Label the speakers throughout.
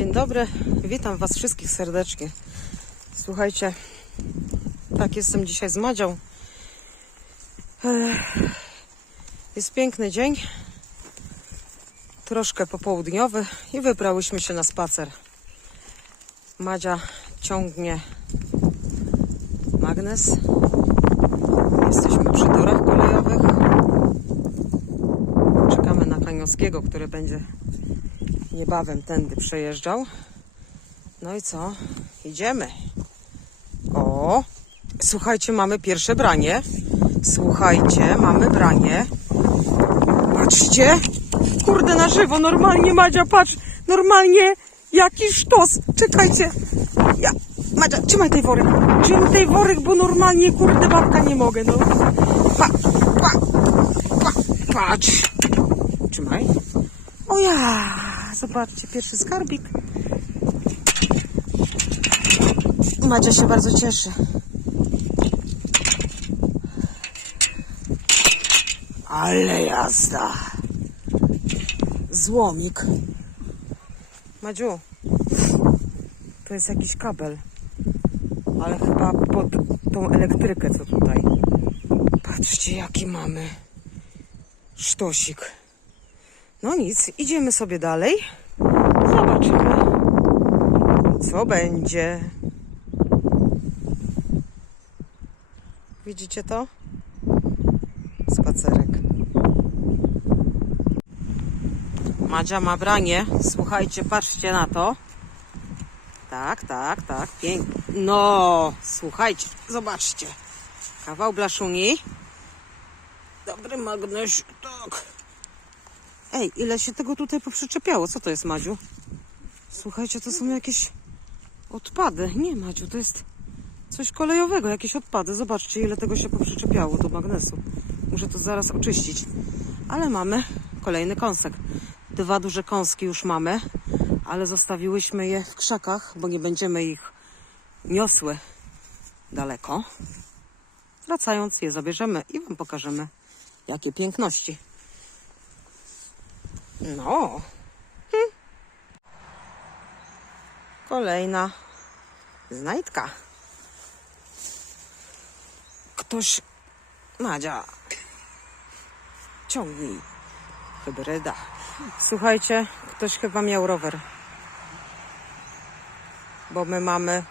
Speaker 1: Dzień dobry, witam Was wszystkich serdecznie. Słuchajcie, tak jestem dzisiaj z Madzią. Jest piękny dzień, troszkę popołudniowy i wybrałyśmy się na spacer. Madzia ciągnie magnes. Jesteśmy przy torach kolejowych. Czekamy na Kaniowskiego, który będzie niebawem tędy przejeżdżał. No i co? Idziemy. O! Słuchajcie, mamy pierwsze branie. Słuchajcie, mamy branie. Patrzcie! Kurde, na żywo, normalnie Madzia, patrz! Normalnie jaki sztos! Czekajcie! Ja, Madzia, trzymaj tej worek! Trzymaj tej worek, bo normalnie, kurde, babka nie mogę, no. Pa, pa, pa, patrz! Trzymaj. O ja! Zobaczcie, pierwszy skarbik. Madzia się bardzo cieszy. Ale jazda. Złomik. Madziu, to jest jakiś kabel. Ale chyba pod tą elektrykę, co tutaj. Patrzcie, jaki mamy sztosik. No nic, idziemy sobie dalej. Zobaczymy, co będzie. Widzicie to? Spacerek. Madzia ma branie. Słuchajcie, patrzcie na to. Tak, tak, tak. Pięknie. No, słuchajcie, zobaczcie. Kawał blaszuni. Dobry magnes, tak. Ej, ile się tego tutaj poprzyczepiało? Co to jest, Madziu? Słuchajcie, to są jakieś odpady. Nie, Madziu, to jest coś kolejowego, jakieś odpady. Zobaczcie, ile tego się poprzyczepiało do magnesu. Muszę to zaraz oczyścić. Ale mamy kolejny kąsek. Dwa duże kąski już mamy, ale zostawiłyśmy je w krzakach, bo nie będziemy ich niosły daleko. Wracając, je zabierzemy i Wam pokażemy, jakie piękności. No. Hm. Kolejna znajdka. Ktoś. Madzia. Ciągnij. Hybryda. Słuchajcie, ktoś chyba miał rower. Bo my mamy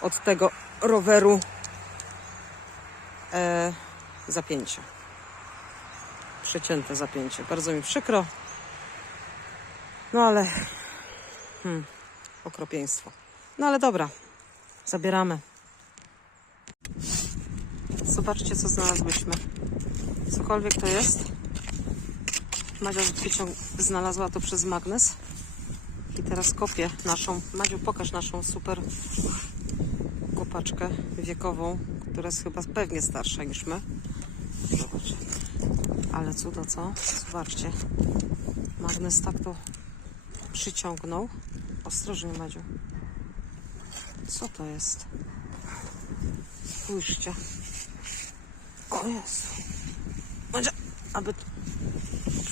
Speaker 1: od tego roweru e, zapięcie. Przecięte zapięcie. Bardzo mi przykro. No ale. Hmm, okropieństwo. No ale dobra. Zabieramy. Zobaczcie, co znalazłyśmy. Cokolwiek to jest. Madzia znalazła to przez magnes. I teraz kopię naszą. Madziu, pokaż naszą super kopaczkę wiekową, która jest chyba pewnie starsza niż my. Zobacz. Ale cudo, co? Zobaczcie. Magnes tak to przyciągnął. Ostrożnie, Madziu. Co to jest? Spójrzcie. O Jezu. Madzia, aby...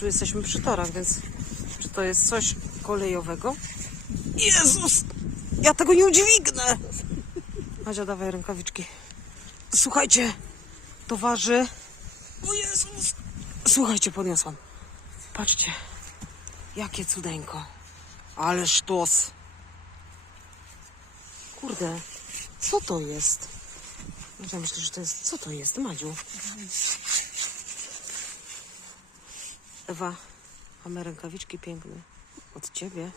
Speaker 1: Tu jesteśmy przy torach, więc czy to jest coś kolejowego? Jezus! Ja tego nie udźwignę! Madzia, dawaj rękawiczki. Słuchajcie, to waży... O Jezus! Słuchajcie, podniosłam. Patrzcie, jakie cudeńko. Ale sztos. Kurde, co to jest? Ja myślę, że to jest... Co to jest, Madziu? Ewa, mamy rękawiczki piękne. Od ciebie.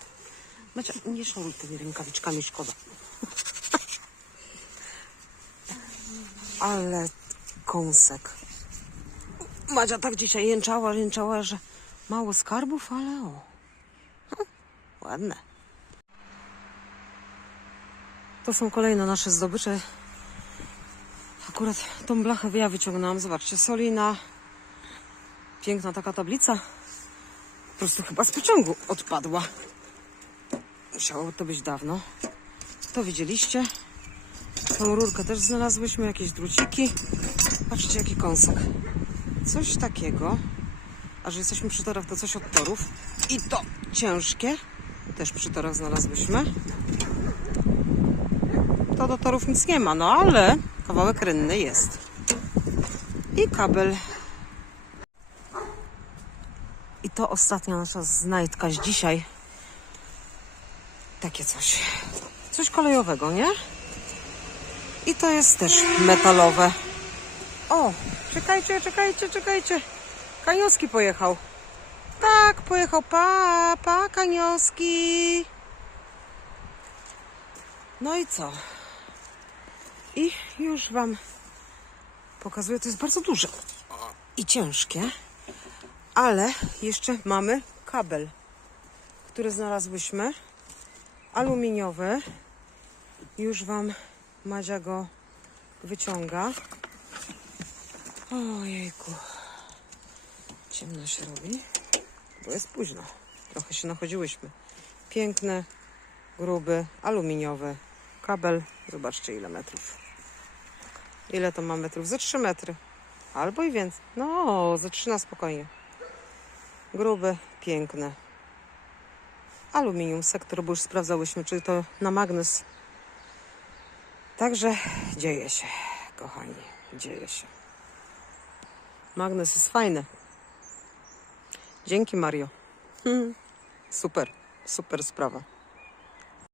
Speaker 1: Madzia, nie szoruj tymi rękawiczkami, szkoda. Ale kąsek. Madzia tak dzisiaj jęczała, jęczała, że mało skarbów, ale o. Ładne. To są kolejne nasze zdobycze. Akurat tą blachę ja wyciągnęłam. Zobaczcie, Solina. Piękna taka tablica. Po prostu chyba z pociągu odpadła. Musiało to być dawno. To widzieliście. Tą rurkę też znalazłyśmy, jakieś druciki. Patrzcie, jaki kąsek. Coś takiego. A że jesteśmy przy torach, to coś od torów. I to ciężkie. Też przy torach znalazłyśmy. To do torów nic nie ma, no ale kawałek rynny jest. I kabel. I to ostatnia nasza znajdka z dzisiaj. Takie coś. Coś kolejowego, nie? I to jest też metalowe. O, czekajcie, czekajcie, czekajcie. Kanioski pojechał. Tak, pojechał. Pa, pa, kanioski. No i co? I już Wam pokazuję. To jest bardzo duże i ciężkie. Ale jeszcze mamy kabel, który znalazłyśmy. Aluminiowy. Już Wam Madzia go wyciąga. Ojejku. Ciemno się robi, bo jest późno. Trochę się nachodziłyśmy. Piękny, gruby, aluminiowy kabel. Zobaczcie ile metrów. Ile to ma metrów? Ze 3 metry. Albo i więcej. No, ze 3 na spokojnie. Gruby, piękny. Aluminium sektor, bo już sprawdzałyśmy, czy to na magnes. Także dzieje się, kochani. Dzieje się. Magnes jest fajny. Dzięki Mario. Super, super sprawa.